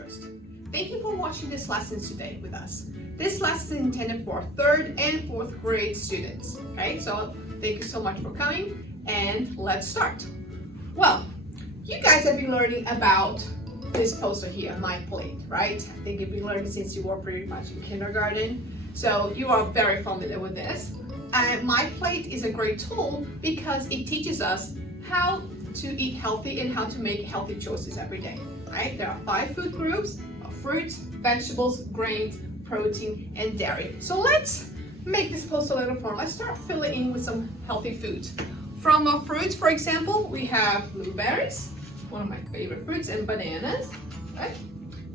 interest. Thank you for watching this lesson today with us. This lesson is intended for 3rd and 4th grade students. Okay, so thank you so much for coming, and let's start. Well, you guys have been learning about this poster here, MyPlate, right? I think you've been learning since you were pretty much in kindergarten, so you are very familiar with this. And MyPlate is a great tool because it teaches us how to eat healthy and how to make healthy choices every day, right? There are 5 food groups: fruits, vegetables, grains, protein, and dairy. So let's make this post a little fun. Let's start filling in with some healthy foods. From our fruits, for example, we have blueberries, one of my favorite fruits, and bananas, right?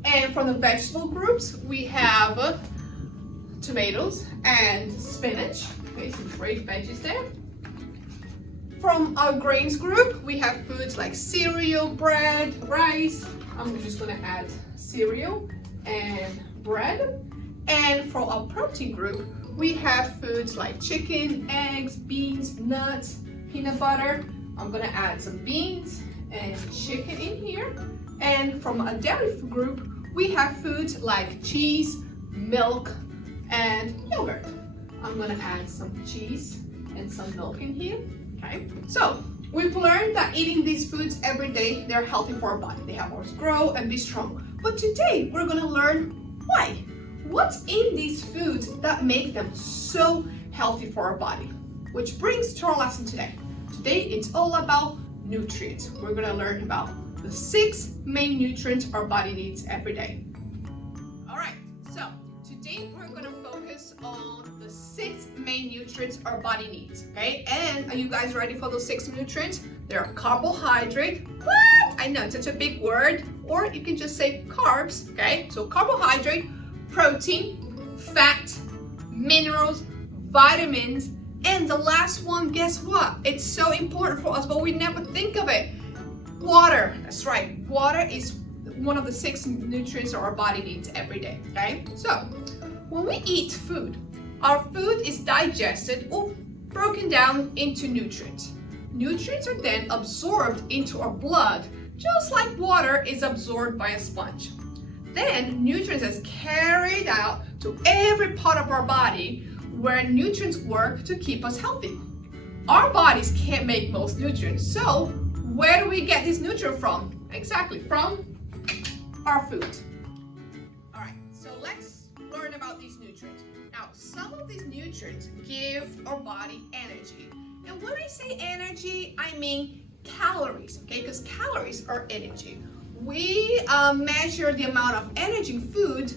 And from the vegetable groups, we have tomatoes and spinach. Okay, some great veggies there. From our grains group, we have foods like cereal, bread, rice. I'm just gonna add cereal and bread. And for our protein group, we have foods like chicken, eggs, beans, nuts, peanut butter. I'm gonna add some beans and chicken in here. And from a dairy group, we have foods like cheese, milk, and yogurt. I'm gonna add some cheese and some milk in here. Okay, so we've learned that eating these foods every day, they're healthy for our body. They help us grow and be strong. But today we're gonna learn why. What's in these foods that make them so healthy for our body? Which brings to our lesson today. Today it's all about nutrients. We're gonna learn about the 6 main nutrients our body needs every day. All right, so today we're gonna focus on the 6 main nutrients our body needs, okay? And are you guys ready for those 6 nutrients? There are carbohydrate. What? I know, it's such a big word. Or you can just say carbs, okay? So carbohydrate, protein, fat, minerals, vitamins, and the last one, guess what? It's so important for us, but we never think of it. Water. That's right. Water is one of the 6 nutrients our body needs every day, okay? So when we eat food, our food is digested or broken down into nutrients. Nutrients are then absorbed into our blood, just like water is absorbed by a sponge. Then nutrients is carried out to every part of our body where nutrients work to keep us healthy. Our bodies can't make most nutrients, so where do we get these nutrients from? Exactly, from our food. All right, so let's learn about these nutrients. Now, some of these nutrients give our body energy. And when I say energy, I mean calories, okay? Because calories are energy. We measure the amount of energy in food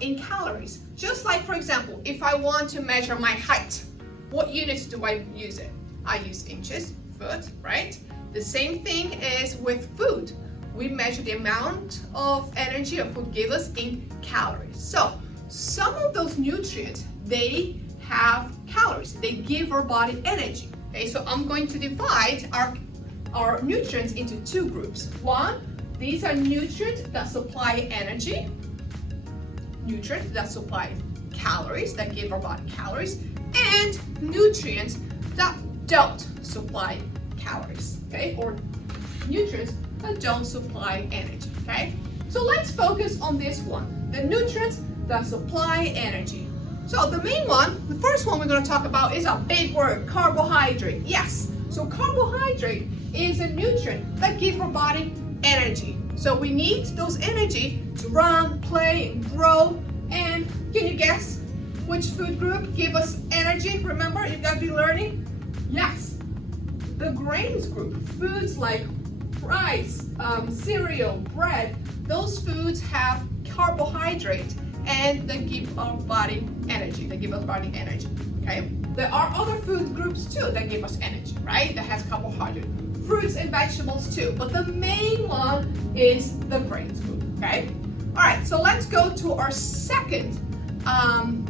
in calories. Just like, for example, if I want to measure my height, what units do I use it? I use inches, foot, right? The same thing is with food. We measure the amount of energy a food gives us in calories. So some of those nutrients, they have calories. They give our body energy. Okay, so I'm going to divide our nutrients into 2 groups. One, these are nutrients that supply energy, nutrients that supply calories, that give our body calories, and nutrients that don't supply calories, okay? Or nutrients that don't supply energy, okay? So let's focus on this one, the nutrients that supply energy. So the main one, the first one we're going to talk about is a big word, carbohydrate. Yes, so carbohydrate is a nutrient that gives our body energy. So we need those energy to run, play, and grow. And can you guess which food group give us energy? Remember, you've got to be learning. Yes, the grains group, foods like rice, cereal, bread, those foods have carbohydrate and they give our body energy. They give our body energy, okay? There are other food groups too that give us energy, right? That has carbohydrate. Fruits and vegetables too, but the main one is the grains group, okay? All right, so let's go to our second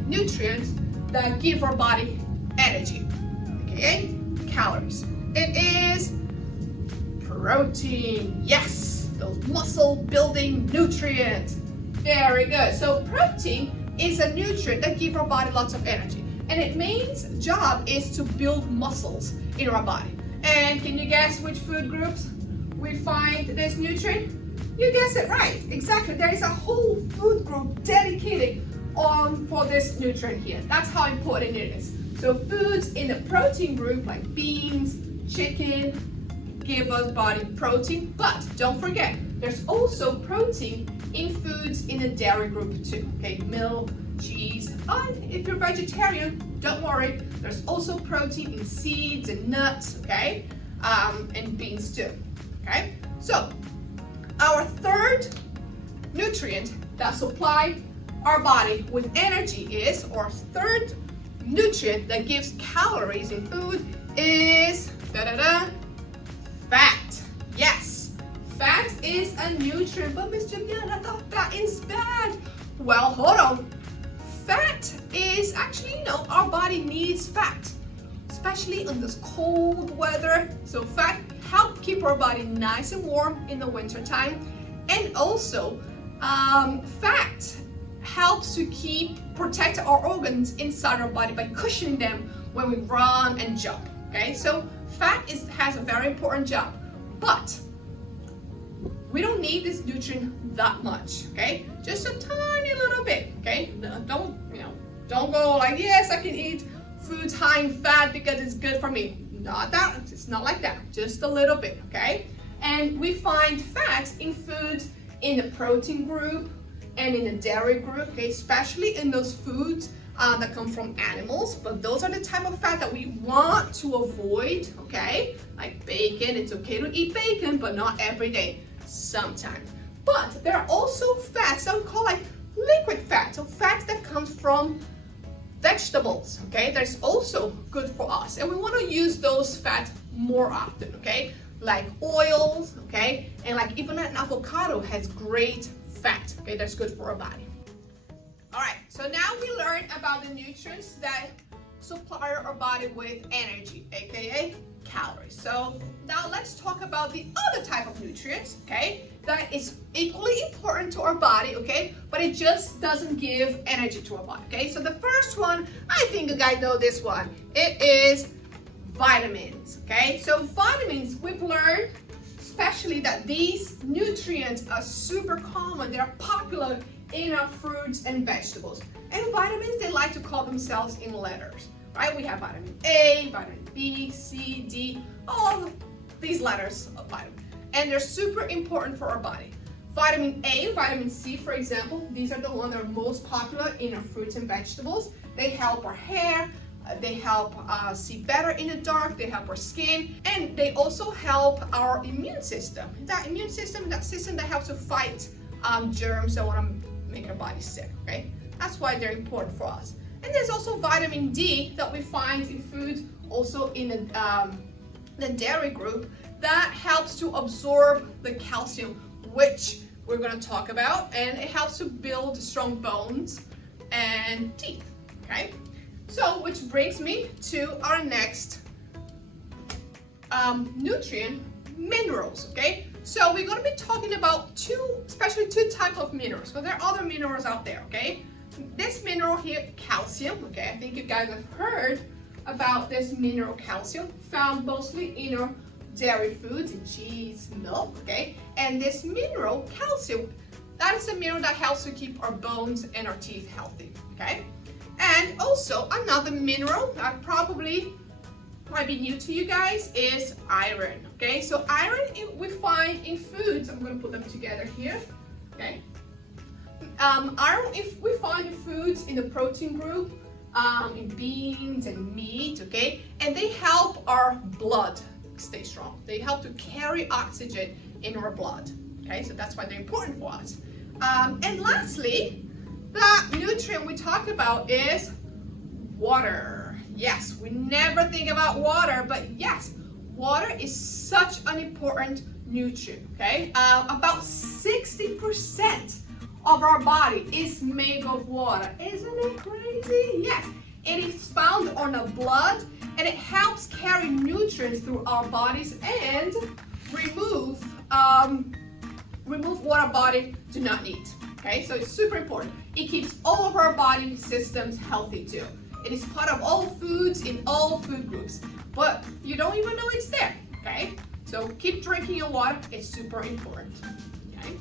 nutrient that give our body energy, okay? Calories. It is protein. Yes, those muscle building nutrients. Very good. So protein is a nutrient that gives our body lots of energy, and its main job is to build muscles in our body. And can you guess which food groups we find this nutrient? You guessed it right, exactly. There is a whole food group dedicated for this nutrient here. That's how important it is. So foods in the protein group like beans, chicken, give us body protein, but don't forget, there's also protein in foods in the dairy group too, okay? Milk, cheese, and if you're vegetarian, don't worry, there's also protein in seeds and nuts, okay? And beans too, okay? So, our third nutrient that supply our body with energy is, or third nutrient that gives calories in food is, fat. Yes, fat is a nutrient, but Miss Juliana, I thought that is bad. Well, hold on. Fat is actually, our body needs fat, especially in this cold weather. So fat helps keep our body nice and warm in the winter time. And also, fat helps to protect our organs inside our body by cushioning them when we run and jump, okay? So fat has a very important job, but we don't need this nutrient that much, okay? Just a tiny little bit, okay? Don't go like, yes, I can eat foods high in fat because it's good for me. Not that, it's not like that, just a little bit, okay? And we find fats in foods in the protein group and in the dairy group, okay? Especially in those foods that come from animals, but those are the type of fat that we want to avoid, okay? Like bacon, it's okay to eat bacon, but not every day, sometimes. But there are also fats that we call like liquid fat, so fats that comes from vegetables, okay? That's also good for us, and we want to use those fats more often, okay? Like oils, okay? And like even an avocado has great fat, okay? That's good for our body. All right, so now we learned about the nutrients that supply our body with energy, aka calories. So now let's talk about the other type of nutrients, okay? That is equally important to our body, okay? But it just doesn't give energy to our body, okay? So the first one, I think you guys know this one. It is vitamins, okay? So vitamins, we've learned especially that these nutrients are super common. They're popular in our fruits and vegetables. And vitamins, they like to call themselves in letters, right? We have vitamin A, vitamin B, C, D, all of these letters of vitamin. And they're super important for our body. Vitamin A, vitamin C, for example, these are the ones that are most popular in our fruits and vegetables. They help our hair, they help see better in the dark, they help our skin, and they also help our immune system. That immune system, that system that helps to fight germs that want to make our body sick, okay? That's why they're important for us. And there's also vitamin D that we find in foods, also in the dairy group, that helps to absorb the calcium, which we're going to talk about, and it helps to build strong bones and teeth, okay? So, which brings me to our next nutrient, minerals, okay? So we're going to be talking about especially two types of minerals, because there are other minerals out there, okay? This mineral here, calcium, okay? I think you guys have heard about this mineral calcium, found mostly in our dairy foods, in cheese, milk, okay? And this mineral, calcium, that is a mineral that helps to keep our bones and our teeth healthy, okay? And also another mineral that probably might be new to you guys is iron, okay? So iron we find in foods, I'm gonna put them together here, okay? Iron we find in foods in the protein group, in beans and meat, okay? And they help our blood stay strong. They help to carry oxygen in our blood, okay? So that's why they're important for us. And lastly, the nutrient we talked about is water. Yes, we never think about water, but yes, water is such an important nutrient, okay? About 60% of our body is made of water. Isn't it crazy? Yes, it is found on the blood, and it helps carry nutrients through our bodies and remove what our body do not need. Okay, so it's super important. It keeps all of our body systems healthy too. It is part of all foods in all food groups, but you don't even know it's there, okay? So keep drinking your water, it's super important, okay?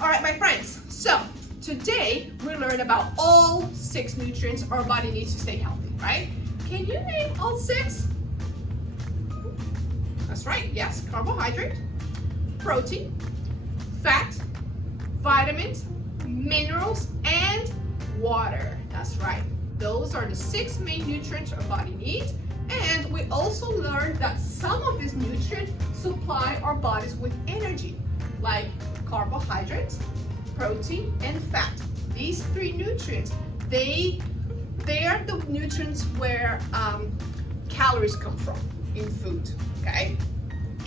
All right, my friends. So today we learned about all 6 nutrients our body needs to stay healthy, right? Can you name all 6? That's right. Yes, carbohydrate, protein, fat, vitamins, minerals, and water. That's right. Those are the 6 main nutrients our body needs. And we also learned that some of these nutrients supply our bodies with energy, like carbohydrates, protein, and fat. These 3 nutrients, they are the nutrients where calories come from in food, okay?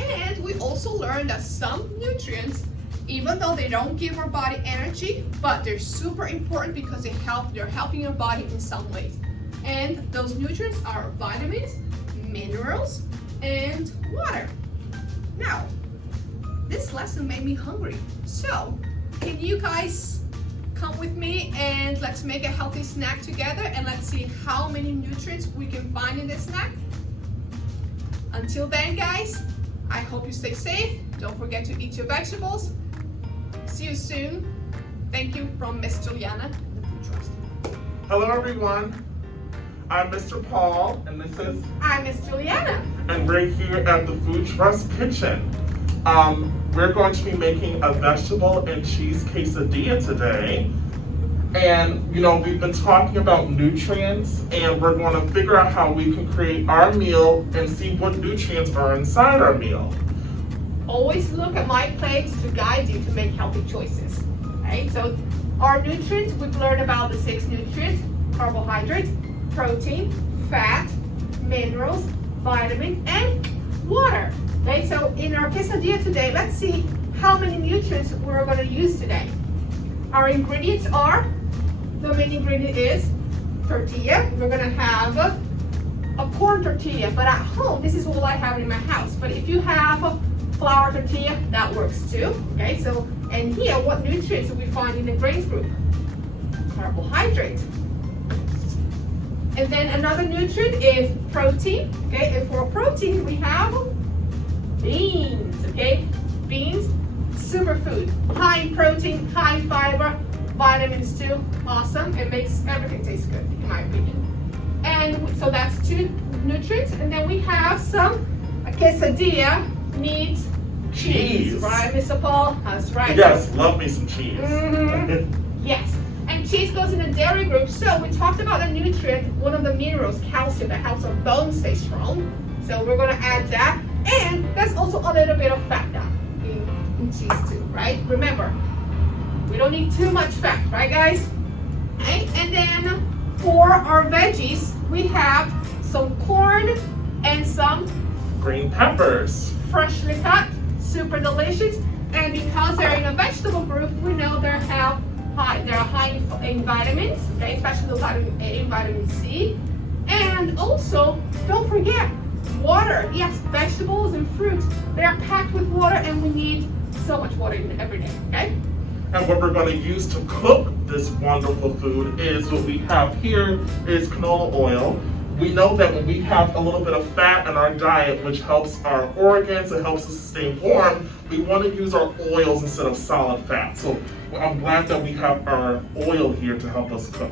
And we also learned that some nutrients, even though they don't give our body energy, but they're super important because they're helping your body in some ways. And those nutrients are vitamins, minerals, and water. Now, this lesson made me hungry. So, can you guys come with me and let's make a healthy snack together and let's see how many nutrients we can find in this snack? Until then, guys, I hope you stay safe. Don't forget to eat your vegetables. See you soon. Thank you from Miss Juliana, the Food Trust. Hello, everyone. I'm Mr. Paul, and this is... I'm Miss Juliana. And we're here at the Food Trust Kitchen. We're going to be making a vegetable and cheese quesadilla today. And, you know, we've been talking about nutrients, and we're going to figure out how we can create our meal and see what nutrients are inside our meal. Always look at MyPlate to guide you to make healthy choices. Right? So our nutrients, we've learned about the 6 nutrients: carbohydrates, protein, fat, minerals, vitamins, and water. Okay, so in our quesadilla today, let's see how many nutrients we're going to use today. Our ingredients are, the main ingredient is tortilla. We're going to have a corn tortilla, but at home, this is what I have in my house. But if you have a flour tortilla, that works too. Okay, so, and here, what nutrients do we find in the grains group? Carbohydrate. And then another nutrient is protein. Okay, and for protein, we have beans. Okay, beans, superfood, high in protein, high in fiber, vitamins too. Awesome. It makes everything taste good, in my opinion. And so that's 2 nutrients. And then we have a quesadilla needs cheese. Right, Mr. Paul? That's right. Yes, love me some cheese. Yes. And cheese goes in the dairy group. So we talked about the nutrient, one of the minerals, calcium, that helps our bones stay strong. So we're going to add that. And there's also a little bit of fat now in cheese too, right? Remember, we don't need too much fat, right, guys? Right? And then for our veggies, we have some corn and some green peppers. Freshly cut, super delicious. And because they're in a vegetable group, we know they're high in vitamins, okay, especially the vitamin A and vitamin C. And also, don't forget, water. Yes, vegetables and fruits, they are packed with water, and we need so much water every day, okay? And what we're going to use to cook this wonderful food is what we have here is canola oil. We know that when we have a little bit of fat in our diet, which helps our organs, it helps us stay warm, we want to use our oils instead of solid fat. So I'm glad that we have our oil here to help us cook.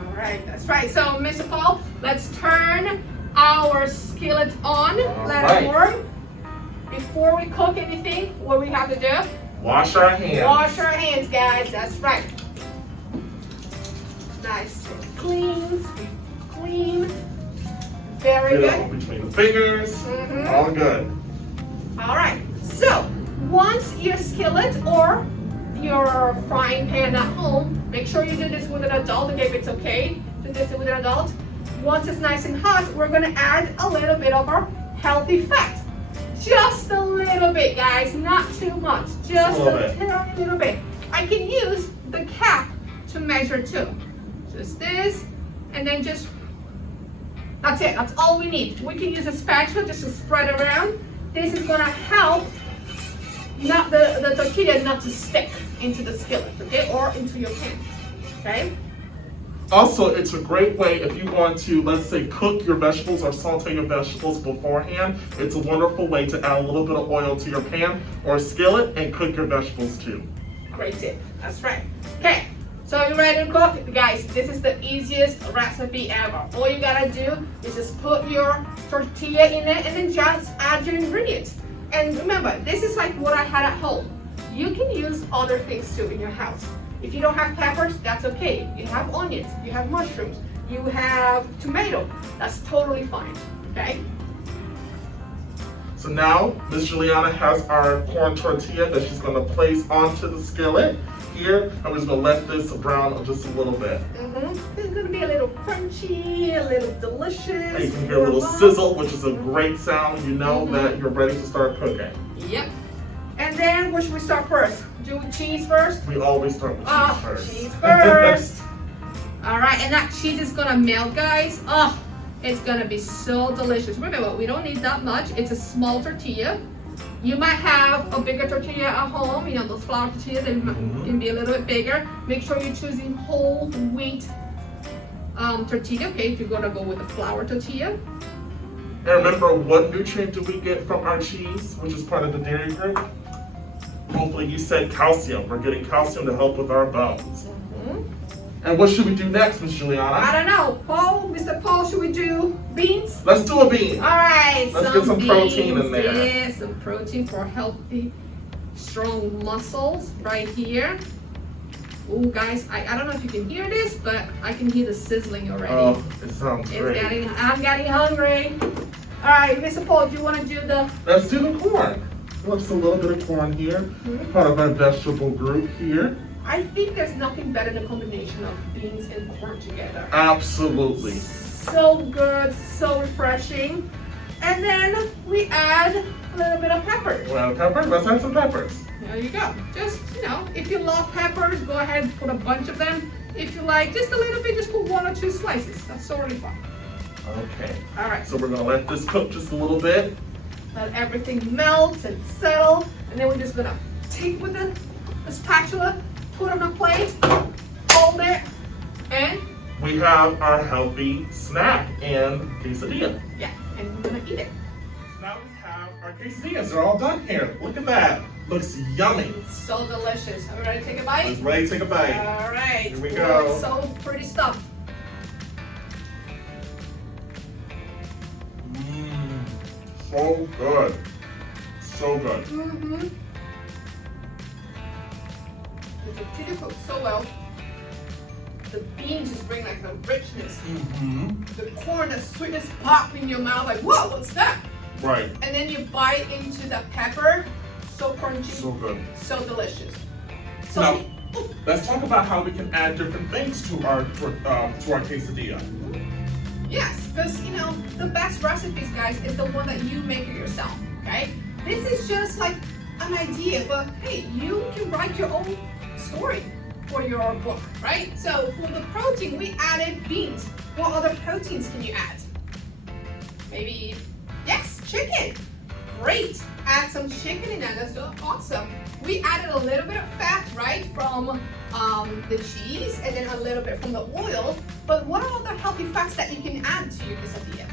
All right, that's right. So, Mr. Paul, let's turn our skillet on, let it warm. Before we cook anything, what we have to do? Wash our hands. Wash our hands, guys. That's right. Nice and clean. Very good. Between the fingers. All good. All right. So once your skillet or your frying pan at home, make sure you do this with an adult. Okay, if it's okay to do this with an adult. Once it's nice and hot, we're going to add a little bit of our healthy fat. Just a little bit, guys. Not too much. Just a little bit. I can use the cap to measure too. Just this, and then just... That's it, that's all we need. We can use a spatula just to spread around. This is gonna help not the tortilla not to stick into the skillet, okay, or into your pan, okay? Also, it's a great way if you want to, let's say, cook your vegetables or saute your vegetables beforehand. It's a wonderful way to add a little bit of oil to your pan or skillet and cook your vegetables too. Great tip. That's right. Okay, so you ready to cook? Guys, this is the easiest recipe ever. All you gotta do is just put your tortilla in it and then just add your ingredients. And remember, this is like what I had at home. You can use other things too in your house. If you don't have peppers, that's okay. You have onions, you have mushrooms, you have tomato. That's totally fine, okay? So now, Miss Juliana has our corn tortilla that she's gonna place onto the skillet here. I'm just gonna let this brown just a little bit. It's gonna be a little crunchy, a little delicious. And you can hear a little sizzle, which is a great sound. You know that you're ready to start cooking. Yep. And then what should we start first? Do cheese first? We always start with cheese first. Cheese first. All right, and that cheese is gonna melt, guys. Oh, it's gonna be so delicious. Remember, we don't need that much. It's a small tortilla. You might have a bigger tortilla at home, you know, those flour tortillas that can be a little bit bigger. Make sure you're choosing whole wheat tortilla, okay, if you're gonna go with a flour tortilla. And remember, what nutrient do we get from our cheese, which is part of the dairy group? Hopefully you said calcium. We're getting calcium to help with our bones. And what should we do next, Miss Juliana? I don't know. Paul, Mr. Paul, should we do beans? Let's do a bean. All right. Let's get some protein in there. Yeah, some protein for healthy, strong muscles right here. Oh, guys, I don't know if you can hear this, but I can hear the sizzling already. Oh, it sounds great. I'm getting hungry. All right, Mr. Paul, do you want to do the... Let's do the corn. Just a little bit of corn here. Part of our vegetable group here. I think there's nothing better than a combination of beans and corn together. Absolutely. So good, so refreshing. And then we add a little bit of pepper. Well, pepper, let's add some peppers. There you go. Just, you know, if you love peppers, go ahead and put a bunch of them. If you like just a little bit, just put 1 or 2 slices. That's totally fine. Okay. All right. So we're gonna let this cook just a little bit. Let everything melt and settle. And then we're just gonna take with a spatula, put on a plate, hold it, and we have our healthy snack and quesadilla. yeah, and we're gonna eat it. Now we have our quesadillas. They're all done here. Look at that. Looks yummy. So delicious. Are we ready to take a bite? Let's ready to take a bite. All right. Here we Oh, go. it's so pretty stuff. So good. So good. The tortilla cooked so well. The beans just bring like the richness. The corn, the sweetness pop in your mouth like, whoa, what's that? Right. And then you bite into the pepper. So crunchy. So good. So delicious. So Now, let's talk about how we can add different things to our quesadilla. yes, because you know, the best recipes, guys, is the one that you make it yourself, okay? This is just like an idea, but hey, you can write your own story for your book, right? So for the protein, we added beans. What other proteins can you add? Maybe, yes, chicken. Great. Add some chicken in there. That's awesome. We added a little bit of fat, right, from the cheese, and then a little bit from the oil. But what are other healthy fats that you can add to your quesadilla?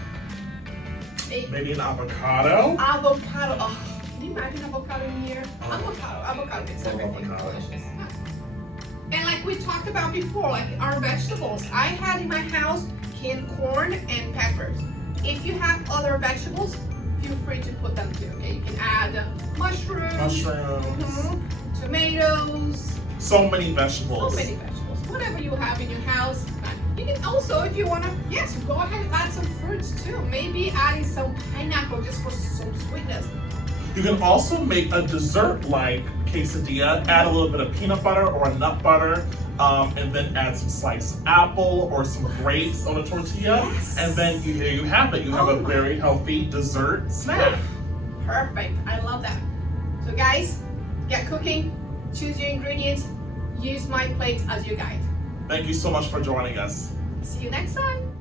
Maybe an avocado. Avocado. Oh, can you imagine avocado in here? Avocado makes everything delicious. And like we talked about before, like our vegetables, I had in my house canned corn and peppers. If you have other vegetables, feel free to put them too. Okay, you can add mushrooms, tomatoes. So many vegetables. So many vegetables. Whatever you have in your house. You can also, if you want to, yes, go ahead and add some fruits too. Maybe adding some pineapple just for some sweetness. You can also make a dessert-like quesadilla, add a little bit of peanut butter or a nut butter, and then add some sliced apple or some grapes on a tortilla. Yes. And then here you have it. You have a very healthy dessert snack. Perfect. I love that. So guys, get cooking, choose your ingredients, use MyPlate as your guide. Thank you so much for joining us. See you next time.